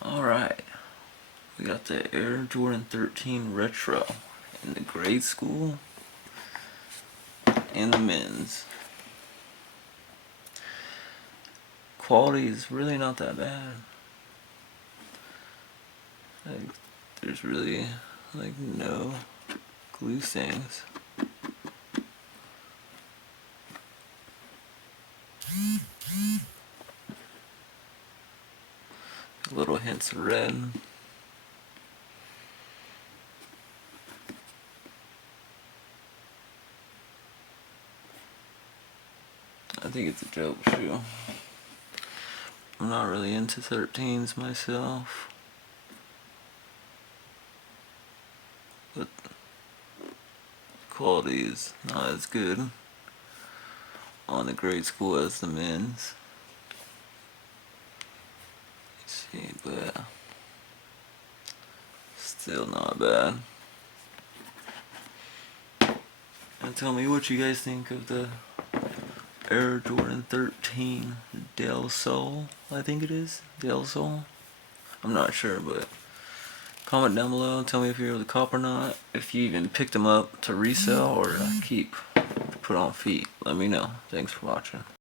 Alright, we got the Air Jordan 13 Retro in the grade school and the men's. Quality is really not that bad. Like, there's really no glue stains. Little hints of red. I think it's a dope shoe. I'm not really into 13s myself, but quality is not as good on the grade school as the men's. Let's see, but still not bad. And tell me what you guys think of the Air Jordan 13 Del Sol, I think it is. Del Sol? I'm not sure, but comment down below and tell me if you're able to cop or not. If you even picked them up to resell or keep to put on feet, let me know. Thanks for watching.